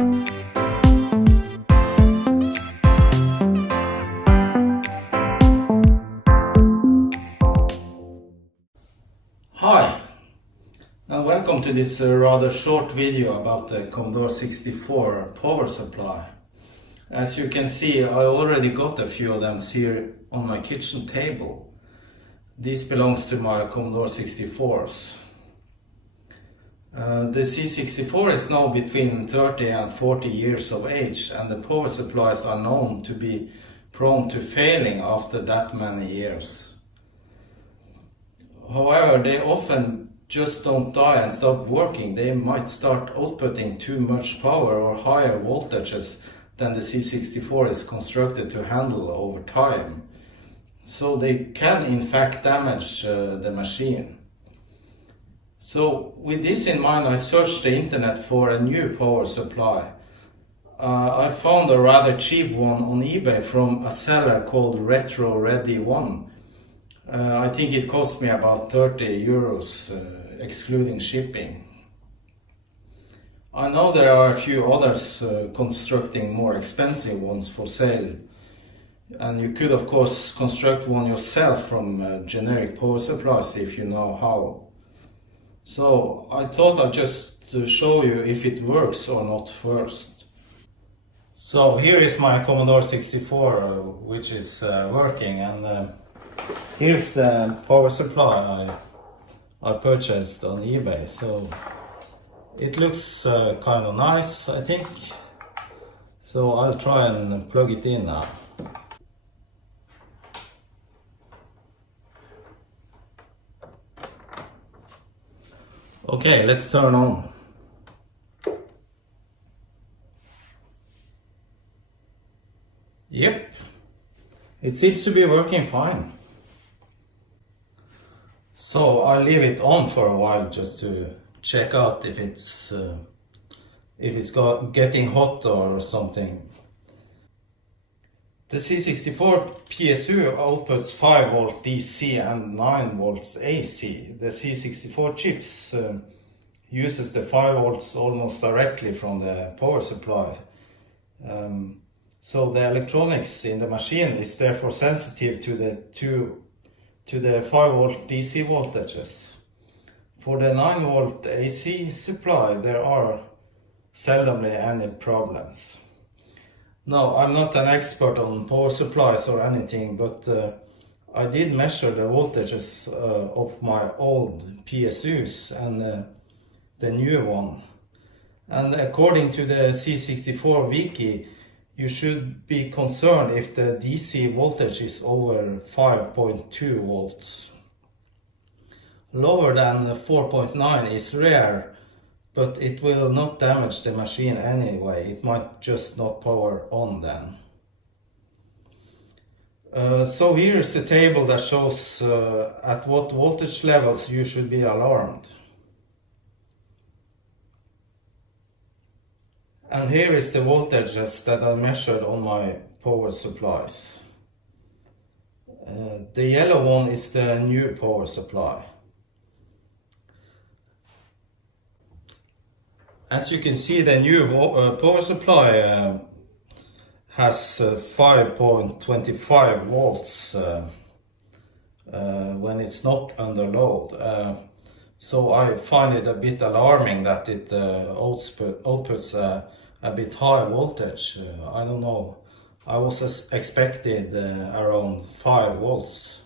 Hi, and welcome to this rather short video about the Commodore 64 power supply. As you can see, I already got a few of them here on my kitchen table. This belongs to my Commodore 64s. The C64 is now between 30 and 40 years of age, and the power supplies are known to be prone to failing after that many years. However, they often just don't die and stop working. They might start outputting too much power or higher voltages than the C64 is constructed to handle over time. So they can in fact damage the machine. So with this in mind, I searched the internet for a new power supply. I found a rather cheap one on eBay from a seller called Retro Ready One. I think it cost me about 30 euros, excluding shipping. I know there are a few others constructing more expensive ones for sale, and you could of course construct one yourself from generic power supplies if you know how. So I thought I'd just show you if it works or not first. So here is my Commodore 64 which is working, and here's the power supply I purchased on eBay. So it looks kind of nice, I think. So I'll try and plug it in now. Okay, let's turn on. Yep, it seems to be working fine. So I'll leave it on for a while just to check out if it's getting hot or something. The C64 PSU outputs 5 volt DC and 9 volts AC. The C64 chips uses the 5 volts almost directly from the power supply. So the electronics in the machine is therefore sensitive to the 5 volt DC voltages. For the 9 volt AC supply, there are seldomly any problems. Now, I'm not an expert on power supplies or anything, but I did measure the voltages of my old PSUs and the new one. And according to the C64 wiki, you should be concerned if the DC voltage is over 5.2 volts. Lower than 4.9 is rare, but it will not damage the machine anyway. It might just not power on then. So here's a table that shows at what voltage levels you should be alarmed. And here is the voltages that I measured on my power supplies. The yellow one is the new power supply. As you can see, the new power supply has 5.25 volts when it's not under load. So I find it a bit alarming that it outputs a bit high voltage. I don't know, I was expected around 5 volts.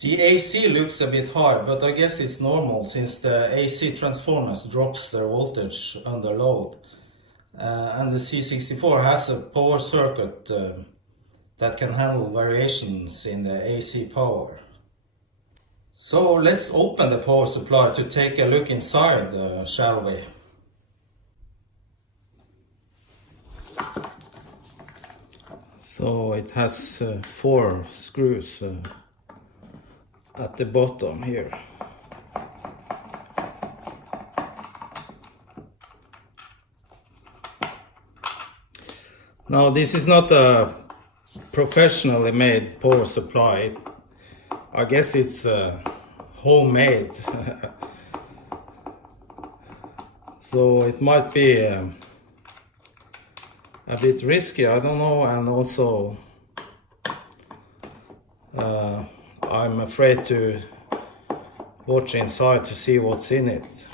The AC looks a bit high, but I guess it's normal since the AC transformers drops their voltage under load. And the C64 has a power circuit that can handle variations in the AC power. So let's open the power supply to take a look inside, shall we? So it has 4 screws at the bottom here. Now this is not a professionally made power supply. I guess it's homemade. So it might be a bit risky, I don't know, and also I'm afraid to watch inside to see what's in it.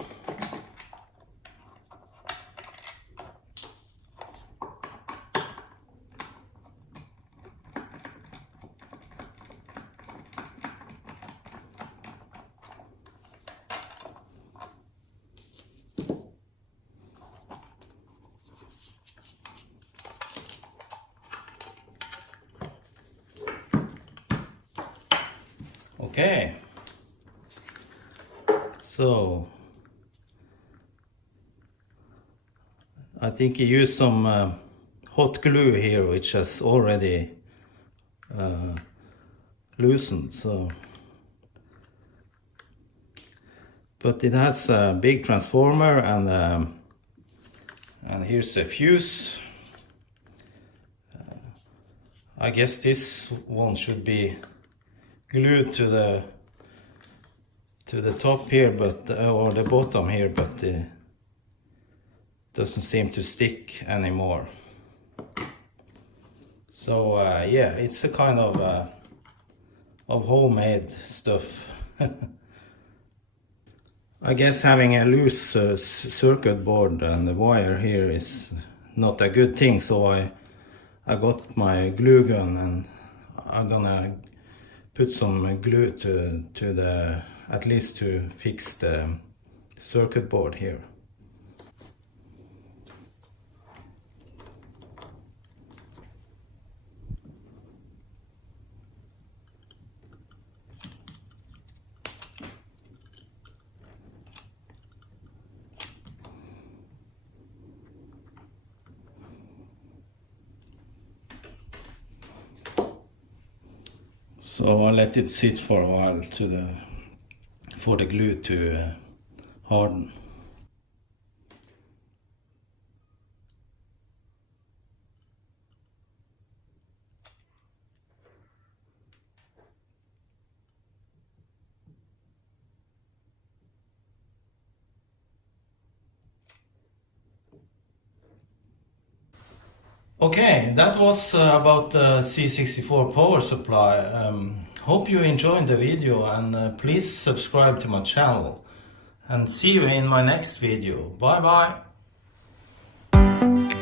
Okay, so I think he used some hot glue here, which has already loosened. So, but it has a big transformer, and here's a fuse. I guess this one should be glued to the top here, but or the bottom here, but it doesn't seem to stick anymore. So yeah, it's a kind of homemade stuff. I guess having a loose circuit board and the wire here is not a good thing, so I got my glue gun and I'm gonna put some glue to the, at least to fix the circuit board here. So I let it sit for a while for the glue to harden. Okay, that was about the C64 power supply. Hope you enjoyed the video, and please subscribe to my channel. And see you in my next video. Bye bye!